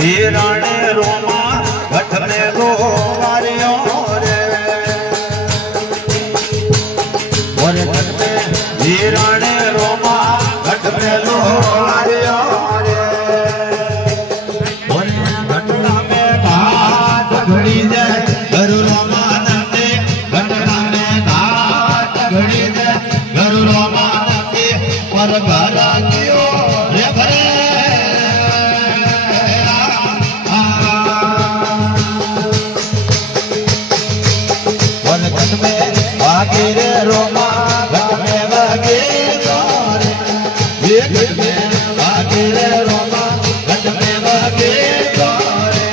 वीराणे रोमा घट में दो वारियों रे और घट में वीराणे रोमा घट में दो वारियों रे और घटना में घाट घड़ी दे घर रोमा नंदे घटना में घाट घड़ी दे घर रोमा नंदे पर घर कियो रे भरे रे रोमा घट में वागे तारे ये घट में वागे रे रोमा घट में वागे तारे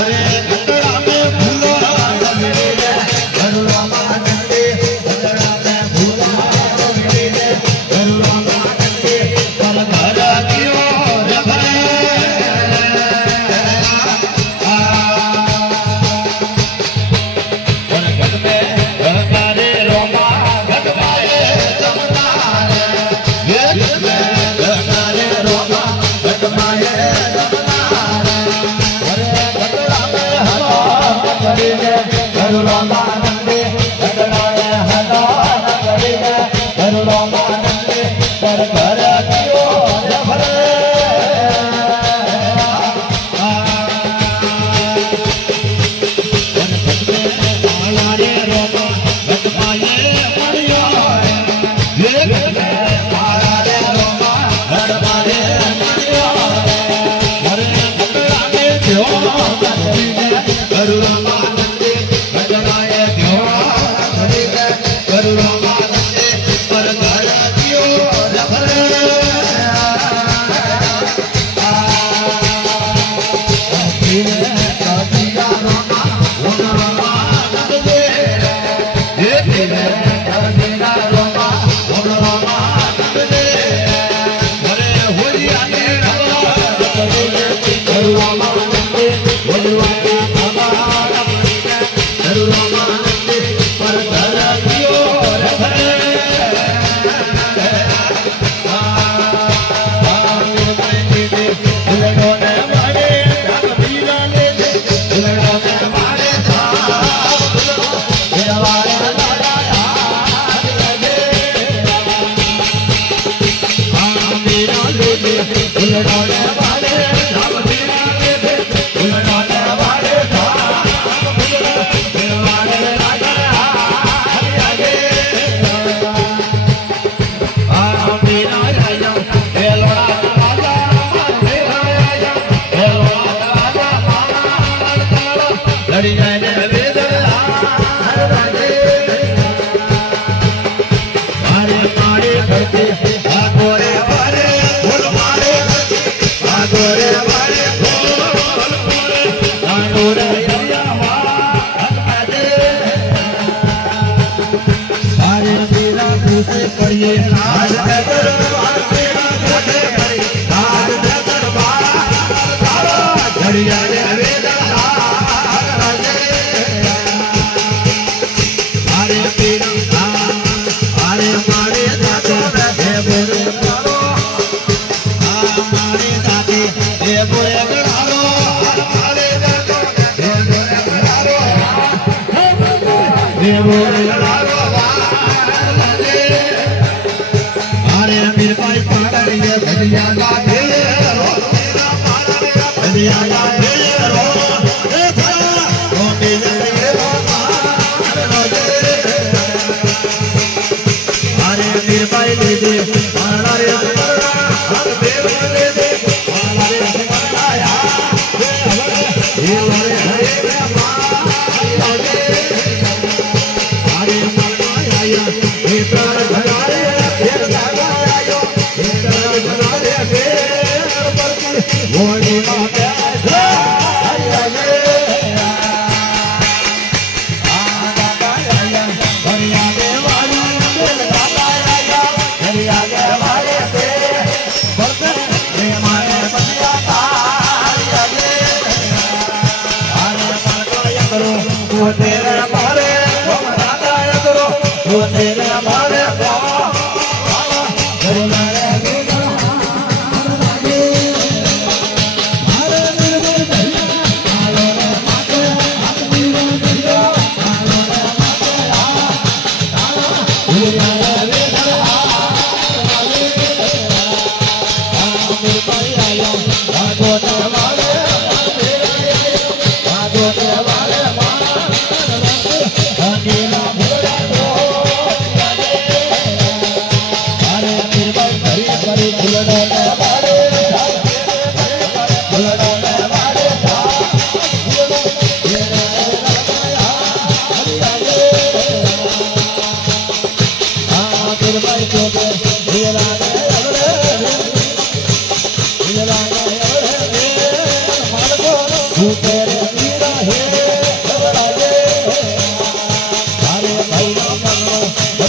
अरे घटड़ा में फूलो लगे रे घर रोमा नंदे घटड़ा में फूलो लगे रे घर रोमा नंदे पर घर कियो रे भरे और घट में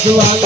બધું